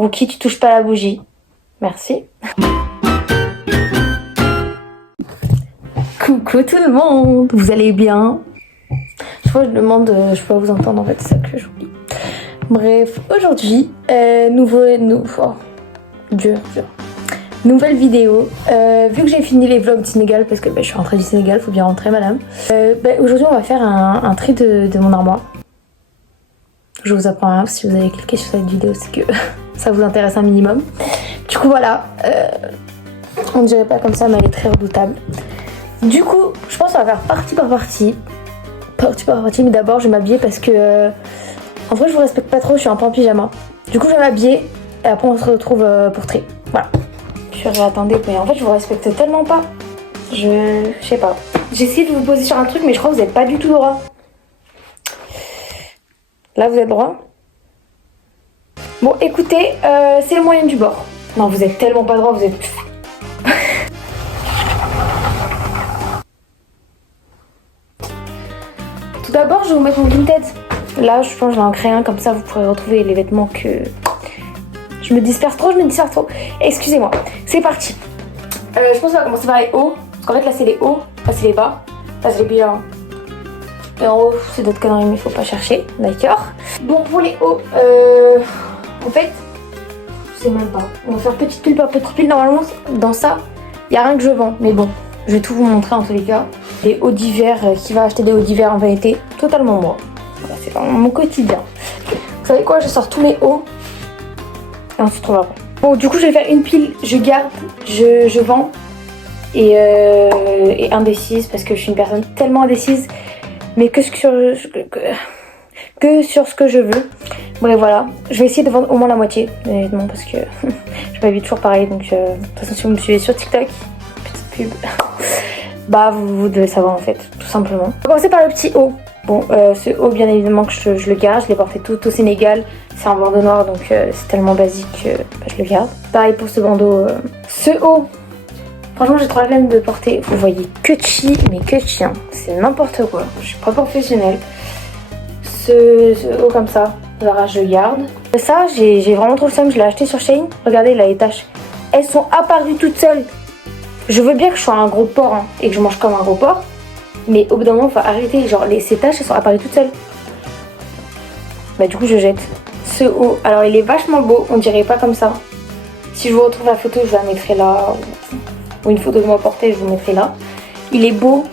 Rookie, tu touches pas la bougie. Merci. Coucou tout le monde, vous allez bien? Je crois que je demande, je peux vous entendre en fait, c'est ça que j'oublie. Bref, aujourd'hui, nouvelle vidéo. Vu que j'ai fini les vlogs du Sénégal, parce que je suis rentrée du Sénégal, faut bien rentrer madame. Aujourd'hui on va faire un tri de mon armoire. Je vous apprends rien, si vous avez cliqué sur cette vidéo, c'est que ça vous intéresse un minimum. Du coup voilà, on dirait pas comme ça, mais elle est très redoutable. Du coup, je pense qu'on va faire partie par partie. Mais d'abord je vais m'habiller parce que en vrai je vous respecte pas trop, je suis un peu en pyjama. Du coup je vais m'habiller et après on se retrouve pour tri. Voilà. Attendez, mais en fait je vous respecte tellement pas. Je sais pas. J'ai essayé de vous poser sur un truc mais je crois que vous êtes pas du tout droit. Là vous êtes droit. Bon écoutez, c'est le moyen du bord. Non vous êtes tellement pas droit, vous êtes... Tout d'abord, je vais vous mettre mon Vinted. Là, je pense que je vais en créer un, comme ça vous pourrez retrouver les vêtements que... Je me disperse trop. Excusez-moi. C'est parti. Je pense qu'on va commencer par les hauts. Parce qu'en fait, là, c'est les hauts. Là, c'est les bas. Là, c'est les biens. Et en haut, c'est d'autres conneries, mais il faut pas chercher. D'accord. Bon, pour les hauts, en fait, je sais même pas. On va faire petite pile par petite pile. Normalement, dans ça, il n'y a rien que je vends. Mais bon, je vais tout vous montrer en tous les cas. Les hauts d'hiver, qui va acheter des hauts d'hiver en vérité, totalement moi. Voilà, c'est vraiment mon quotidien. Vous savez quoi, je sors tous mes hauts et on se retrouve après. Bon, du coup, je vais faire une pile, je garde, je vends et indécise parce que je suis une personne tellement indécise, mais que sur ce que je veux. Bref, voilà, je vais essayer de vendre au moins la moitié, honnêtement, parce que je m'habille toujours pareil. Donc, de toute façon, si vous me suivez sur TikTok, petite pub. Bah vous devez savoir en fait, tout simplement. On va commencer par le petit haut. Bon, ce haut bien évidemment que je le garde, je l'ai porté tout au Sénégal. C'est en bandeau noir donc c'est tellement basique que je le garde. Pareil pour ce bandeau. Ce haut, franchement j'ai trop la flemme de porter. Vous voyez que chi, mais que chien. C'est n'importe quoi, je suis pas professionnelle. Ce haut comme ça, Zara je le garde. Ça j'ai vraiment trop le seum, je l'ai acheté sur Shein. Regardez là les taches, elles sont apparues toutes seules. Je veux bien que je sois un gros porc hein, et que je mange comme un gros porc, mais au bout d'un moment, il faut arrêter. Genre, ces taches, elles sont apparues toutes seules. Bah, du coup, je jette. Ce haut, alors il est vachement beau, on dirait pas comme ça. Si je vous retrouve la photo, je la mettrai là. Ou une photo de moi portée, je vous mettrai là. Il est beau,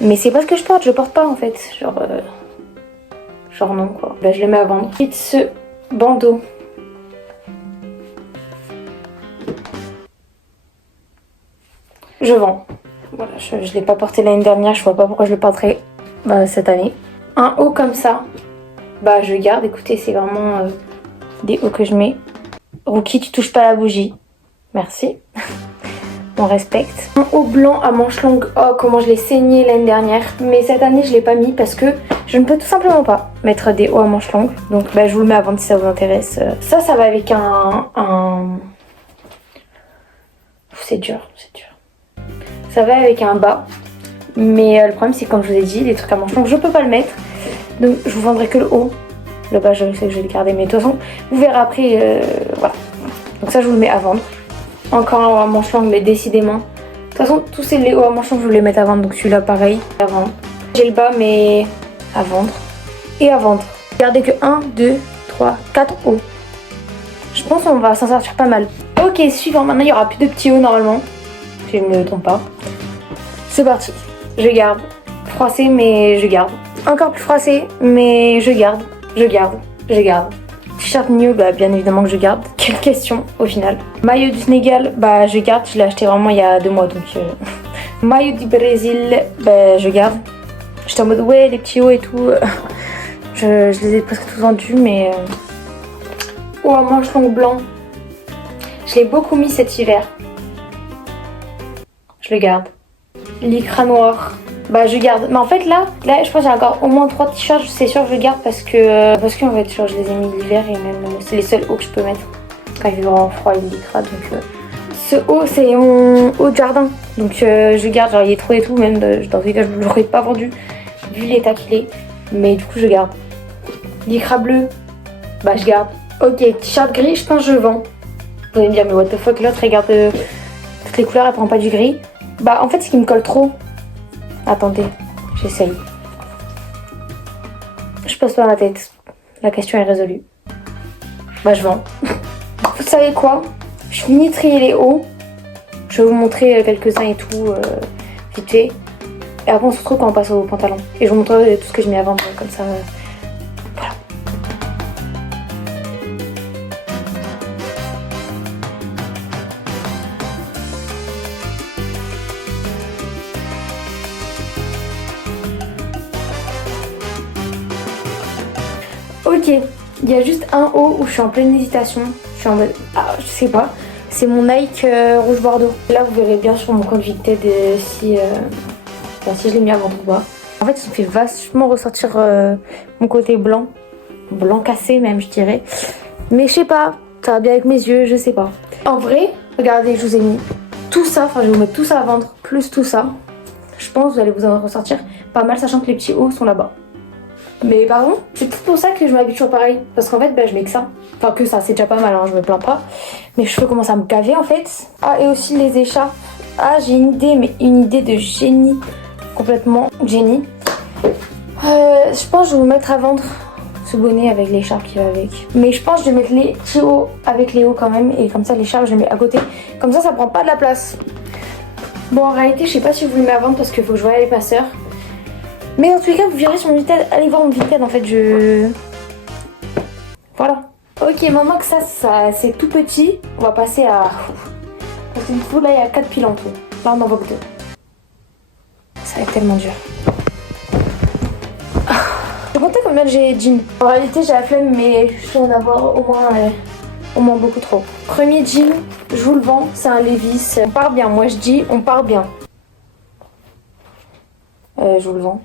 mais c'est pas ce que je porte pas en fait. Genre non quoi. Là, je le mets à vendre. Ensuite, ce bandeau. Je vends. Voilà, je ne l'ai pas porté l'année dernière, je vois pas pourquoi je le porterai cette année. Un haut comme ça, bah je garde. Écoutez, c'est vraiment des hauts que je mets. Rookie, tu touches pas la bougie. Merci. On respecte. Un haut blanc à manches longues. Oh, comment je l'ai saigné l'année dernière. Mais cette année, je l'ai pas mis parce que je ne peux tout simplement pas mettre des hauts à manches longues. Donc bah, je vous le mets à vendre si ça vous intéresse. Ça va avec un... C'est dur. Ça va avec un bas, mais le problème c'est que comme je vous ai dit, les trucs à manches longues, je peux pas le mettre. Donc je vous vendrai que le haut. Le bas je sais que je vais le garder, mais de toute façon, vous verrez après, voilà. Donc ça je vous le mets à vendre. Encore un haut à manches longues, mais décidément. De toute façon, tous les hauts à manches longues, je vous les mets à vendre, donc celui-là pareil, à vendre. J'ai le bas, mais à vendre. Et à vendre. Regardez que 1, 2, 3, 4 hauts. Je pense qu'on va s'en sortir pas mal. Ok, suivant, maintenant il n'y aura plus de petits hauts normalement. Je ne me trompe pas. C'est parti. Je garde. Froissé, mais je garde. Encore plus froissé, mais je garde. T-shirt new, bah bien évidemment que je garde. Quelle question au final. Maillot du Sénégal, bah je garde. Je l'ai acheté vraiment il y a 2 mois donc. Maillot du Brésil, bah je garde. J'étais en mode ouais les petits hauts et tout. Je les ai presque tous vendus, mais haut à manches longues blanc. Je l'ai beaucoup mis cet hiver. Je le garde. Lycra noir, bah je garde. Mais en fait là je pense qu'il y a encore au moins 3 t-shirts, c'est sûr que je garde parce que en fait je les ai mis l'hiver et même c'est les seuls hauts que je peux mettre quand il fait vraiment froid et lycra. Donc ce haut c'est mon haut de jardin, donc je garde. Genre il est trop et tout, même dans tous les cas je ne l'aurais pas vendu vu l'état qu'il est, mais du coup je garde. Lycra bleu, bah je garde. Ok, t-shirt gris, je pense que je vends. Vous allez me dire, mais what the fuck, l'autre regarde toutes les couleurs, elle prend pas du gris. Bah en fait, ce qui me colle trop. Attendez, j'essaye. Je passe par la tête. La question est résolue. Bah je vends. Vous savez quoi? Je finis de trier les hauts. Je vais vous montrer quelques-uns et tout, vite fait. Et après on se retrouve quand on passe au pantalon. Et je vous montrerai tout ce que je mets à vendre, comme ça. Voilà. Ok, il y a juste un haut où je suis en pleine hésitation. Je suis en mode, ah, je sais pas. C'est mon Nike rouge bordeaux. Là, vous verrez bien sur mon compte Vinted si je l'ai mis à vendre ou pas. En fait, ça me fait vachement ressortir mon côté blanc. Blanc cassé même, je dirais. Mais je sais pas, ça va bien avec mes yeux, je sais pas. En vrai, regardez, je vous ai mis tout ça. Enfin, je vais vous mettre tout ça à vendre, plus tout ça. Je pense que vous allez vous en ressortir pas mal, sachant que les petits hauts sont là-bas. Mais pardon, c'est tout pour ça que je m'habille toujours pareil. Parce qu'en fait, je mets que ça. Enfin, que ça, c'est déjà pas mal, hein, je me plains pas. Mes cheveux commencent à me gaver en fait. Ah, et aussi les écharpes. Ah, j'ai une idée, mais une idée de génie. Complètement génie. Je pense que je vais vous mettre à vendre ce bonnet avec l'écharpe qui va avec. Mais je pense que je vais mettre les petits hauts avec les hauts quand même. Et comme ça, l'écharpe, je les mets à côté. Comme ça prend pas de la place. Bon, en réalité, je sais pas si vous le mettez à vendre parce qu'il faut que je voie avec ma soeur. Mais dans tous les cas, vous verrez sur mon Vinted, allez voir mon Vinted en fait, Voilà. Ok, maintenant que ça c'est tout petit, on va passer à... Parce que du coup, là, il y a 4 piles en tout. Là, on en voit que 2. Ça va être tellement dur. Je vais compter combien j'ai jeans. En réalité, j'ai la flemme, mais je dois en avoir au moins beaucoup trop. Premier jean, je vous le vends, c'est un Levi's. On part bien, moi je dis, on part bien. Je vous le vends.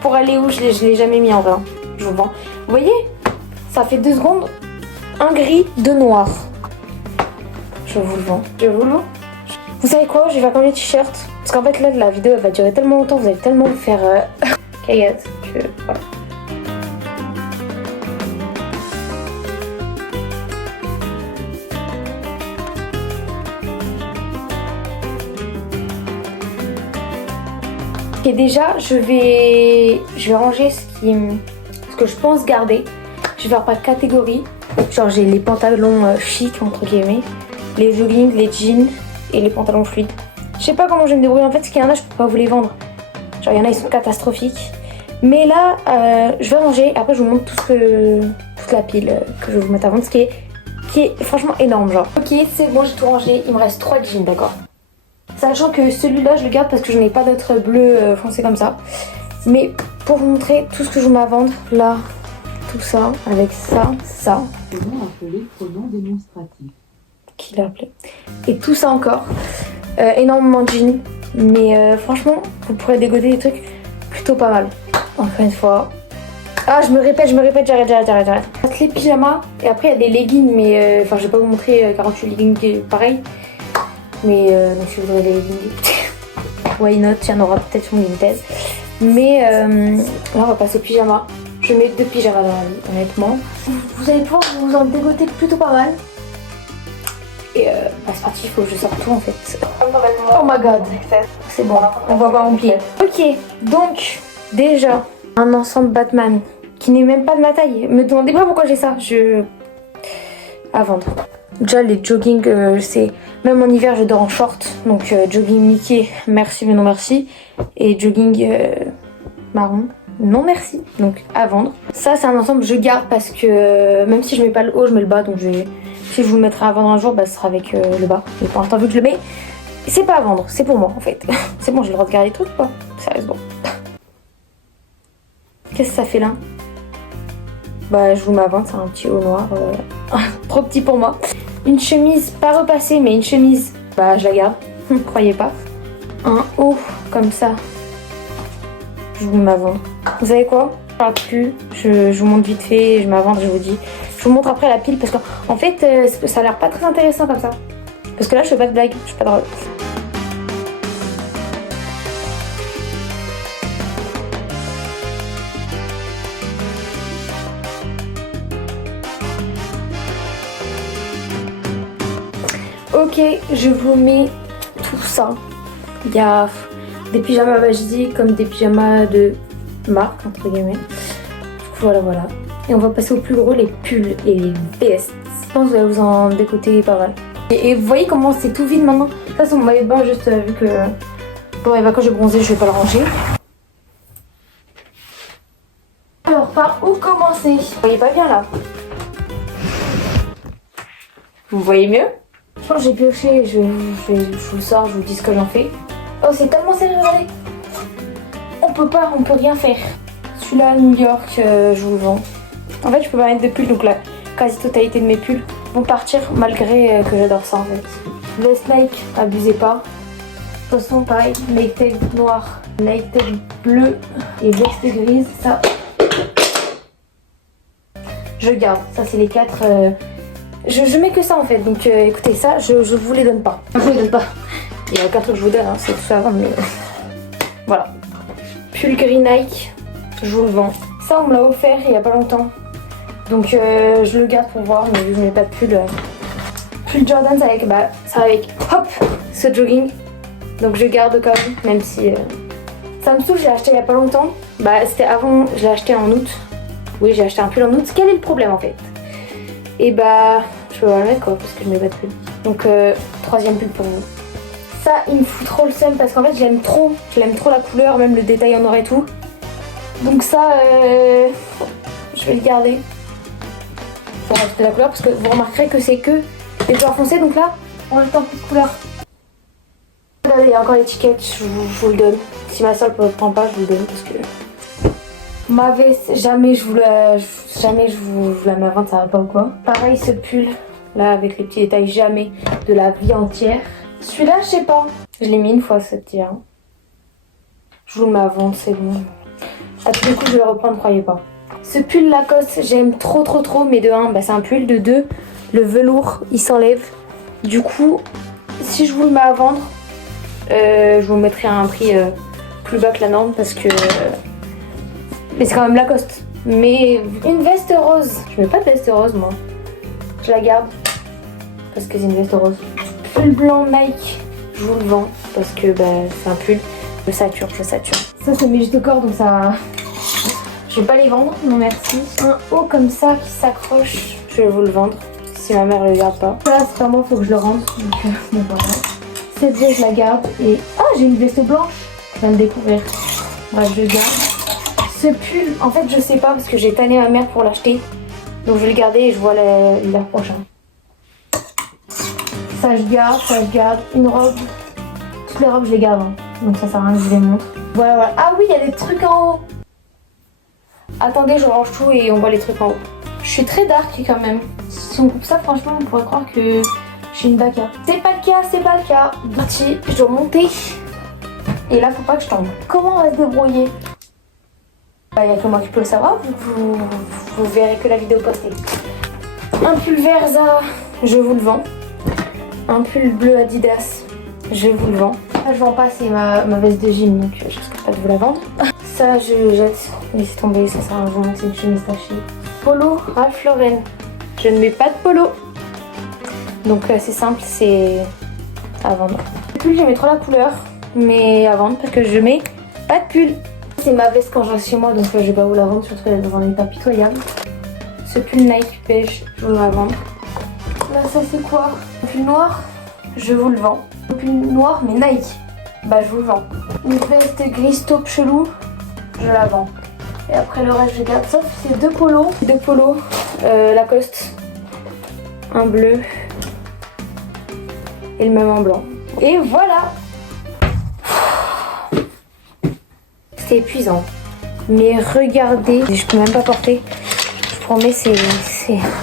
pour aller où je l'ai jamais mis en vrai. Je vous le vends. Vous voyez, ça fait 2 secondes. Un gris, 2 noirs. Je vous le vends. Je vous le vends. Vous savez quoi? Je vais faire comme les t-shirts. Parce qu'en fait là, la vidéo elle va durer tellement longtemps. Vous allez tellement me faire cagade que voilà. Et déjà, je vais ranger ce que je pense garder. Je vais faire par catégorie. Genre j'ai les pantalons chic entre guillemets, les joggings, les jeans et les pantalons fluides. Je sais pas comment je vais me débrouiller en fait, parce qu'il y en a je peux pas vous les vendre. Genre il y en a ils sont catastrophiques. Mais là je vais ranger, après je vous montre toute la pile que je vais vous mettre à vendre, ce qui est franchement énorme genre. Ok c'est bon, j'ai tout rangé, il me reste 3 jeans, d'accord. Sachant que celui-là je le garde parce que je n'ai pas d'autre bleu foncé comme ça. Mais pour vous montrer tout ce que je vous mets à vendre, là, tout ça, avec ça. Comment appeler pronom démonstratif? Qui l'a appelé. Et tout ça encore. Énormément de jeans. Mais franchement, vous pourrez dégoter des trucs plutôt pas mal. Encore une fois. Ah, je me répète, j'arrête. Les pyjamas. Et après, il y a des leggings, mais enfin, je vais pas vous montrer 48 leggings pareil. Mais donc, si vous voudrez des leggings, why not? Il y en aura peut-être sur une thèse. Mais là, on va passer au pyjama. Je mets 2 pyjamas dans la vie, honnêtement. Vous allez pouvoir vous en dégoter plutôt pas mal. Et c'est parti, il faut que je sorte tout en fait. Oh my god. C'est bon, on va voir mon pied. Ok, donc déjà, un ensemble Batman qui n'est même pas de ma taille. Me demandez pas pourquoi j'ai ça. À vendre. Déjà les jogging, c'est... Même en hiver je dors en short. Donc jogging Mickey, merci mais non merci. Et jogging marron, non merci. Donc à vendre. Ça c'est un ensemble je garde parce que même si je mets pas le haut, je mets le bas. Donc si je vous le mettrai à vendre un jour, ce sera avec le bas. Mais pour l'instant vu que je le mets, c'est pas à vendre, c'est pour moi en fait. C'est bon, j'ai le droit de garder les trucs ou pas? Sérieux bon. Qu'est-ce que ça fait là? Je vous mets à vendre, c'est un petit haut noir. Trop petit pour moi. Une chemise pas repassée, mais une chemise, je la garde. Croyez pas. Un haut comme ça. Je vous mets à vendre. Vous savez quoi? Je vous montre vite fait, je mets à vendre, je vous dis. Je vous montre après la pile parce qu'en fait, ça a l'air pas très intéressant comme ça. Parce que là, je fais pas de blague, je suis pas drôle. Ok, je vous mets tout ça. Il y a des pyjamas basiques comme des pyjamas de marque, entre guillemets. Du coup, voilà, voilà. Et on va passer au plus gros, les pulls et les vestes. Je pense que je vais vous en décoter pas mal. Et vous voyez comment c'est tout vide maintenant. Ça, c'est mon maillot de bain, juste vu que pour les vacances, j'ai bronzé, je vais pas le ranger. Alors, par où commencer? Vous voyez pas bien là? Vous voyez mieux? Je pense que j'ai pioché, je vous sors, je vous dis ce que j'en fais. Oh, c'est tellement sérieux, regardez. On peut rien faire. Celui-là à New York, je vous le vends. En fait, je peux pas mettre de pull, donc la quasi-totalité de mes pulls vont partir malgré que j'adore ça en fait. Veste Nike, abusez pas. De toute façon, pareil, Nike Tech noir, Nike Tech bleu et veste grise, ça. Je garde, ça c'est les 4. Je mets que ça en fait, donc écoutez, ça je vous les donne pas. Je vous les donne pas. Il y a aucun truc que je vous donne, hein, c'est tout ça avant, mais voilà. Pull gris Nike, je vous le vends. Ça on me l'a offert il y a pas longtemps. Donc je le garde pour voir, mais vu que je mets pas de pull. Pull Jordan, ça avec hop, ce jogging. Donc je garde quand même si ça me saoule, je l'ai acheté il y a pas longtemps. Bah c'était avant, je l'ai acheté en août. Oui, j'ai acheté un pull en août. Quel est le problème en fait? Et bah je peux pas le mettre quoi, parce que je mets pas de pull. Donc troisième pull pour vous. Ça il me fout trop le seum parce qu'en fait j'aime trop la couleur, même le détail en or et tout. Donc ça je vais le garder pour rajouter la couleur parce que vous remarquerez que c'est que les couleurs foncées, donc là on rajoute un peu de couleur. Regardez, il y a encore l'étiquette, je vous le donne. Si ma soeur ne prend pas, je vous le donne parce que ma veste, jamais je vous la mets à vendre, ça va pas ou quoi. Pareil ce pull là avec les petits détails, jamais de la vie entière. Celui-là je sais pas, je l'ai mis une fois cet hiver. Je vous le mets à vendre, c'est bon. À tous les coups je vais le reprendre, croyez pas. Ce pull Lacoste, j'aime trop, mais de 1, c'est un pull, de 2, le velours, il s'enlève. Du coup, si je vous le mets à vendre, je vous mettrai à un prix plus bas que la norme parce que... mais c'est quand même Lacoste. Mais une veste rose, je mets pas de veste rose moi. Je la garde parce que c'est une veste rose. Pull blanc Nike, je vous le vends parce que c'est un pull. Je sature. Ça c'est mes juste au corps donc ça... Je vais pas les vendre, non merci. Un haut comme ça qui s'accroche, je vais vous le vendre si ma mère le garde pas. Là c'est pas moi, faut que je le rende. Donc bon, voilà. Cette veste je la garde et... Ah, j'ai une veste blanche, je viens de découvrir. Bref, je le garde. Ce pull, en fait je sais pas parce que j'ai tanné ma mère pour l'acheter. Donc je vais le garder et je vois l'hiver prochain. Ça je garde. Une robe. Toutes les robes je les garde, hein. Donc ça sert à rien que je vous les montre. Voilà. Ah oui, il y a des trucs en haut. Attendez, je range tout et on voit les trucs en haut. Je suis très dark quand même. Si on coupe ça, franchement, on pourrait croire que je suis une baka. C'est pas le cas. Parti, je dois monter. Et là, faut pas que je tombe. Comment on va se débrouiller? Il y a que moi qui peux le savoir. Vous verrez que la vidéo postée. Un pull vert Zara, je vous le vends. Un pull bleu Adidas, je vous le vends. Ça, je vends pas, c'est ma veste de gym, donc je risque pas de vous la vendre. Ça, je jette. Laissez tomber, ça sert à rien, c'est une chemise tachée. Polo Ralph Lauren. Je ne mets pas de polo. Donc c'est simple, c'est à vendre. Le pull, j'aimais trop la couleur, mais à vendre parce que je mets pas de pull. C'est ma veste quand je reste chez moi, donc je vais pas vous la vendre, surtout qu'elle est dans un état pitoyable. Ce pull Nike beige, je vous le vendre. Là, ça c'est quoi? Le pull noir, je vous le vends. Le pull noir, mais Nike, je vous le vends. Une veste grise taupe chelou, je la vends. Et après le reste, je garde, sauf c'est deux polos. Lacoste, un bleu et le même en blanc. Et voilà. C'est épuisant. Mais regardez, je peux même pas porter. Je promets, c'est...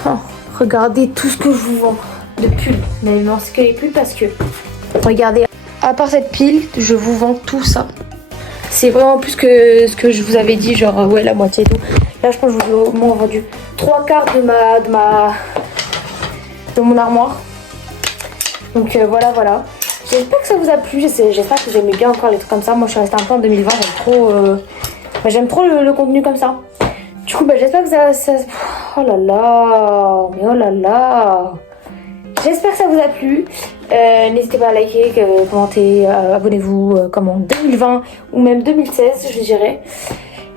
Oh. Regardez tout ce que je vous vends de pulls. Mais non, c'est que les pulls parce que... Regardez, à part cette pile, je vous vends tout ça. C'est vraiment plus que ce que je vous avais dit, genre ouais, la moitié et tout. Là, je pense que je vous ai au moins vendu 3/4 de mon armoire. Donc voilà. J'espère que ça vous a plu, j'espère que vous aimez bien encore les trucs comme ça. Moi je suis restée un peu en 2020, j'aime trop le contenu comme ça. Du coup j'espère que ça... Oh là là. J'espère que ça vous a plu. N'hésitez pas à liker, commenter, abonnez-vous comme en 2020 ou même 2016 je dirais.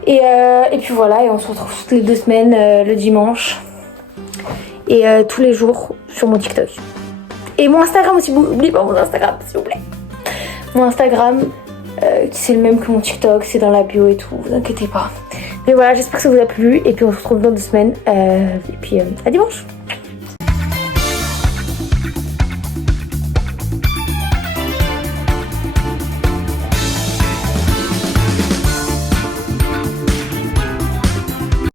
Et puis voilà, et on se retrouve toutes les 2 semaines le dimanche. Et tous les jours sur mon TikTok. Et mon Instagram aussi, n'oubliez pas mon Instagram s'il vous plaît. Mon Instagram, qui c'est le même que mon TikTok, c'est dans la bio et tout, vous inquiétez pas. Mais voilà, j'espère que ça vous a plu et puis on se retrouve dans 2 semaines. Et puis à dimanche.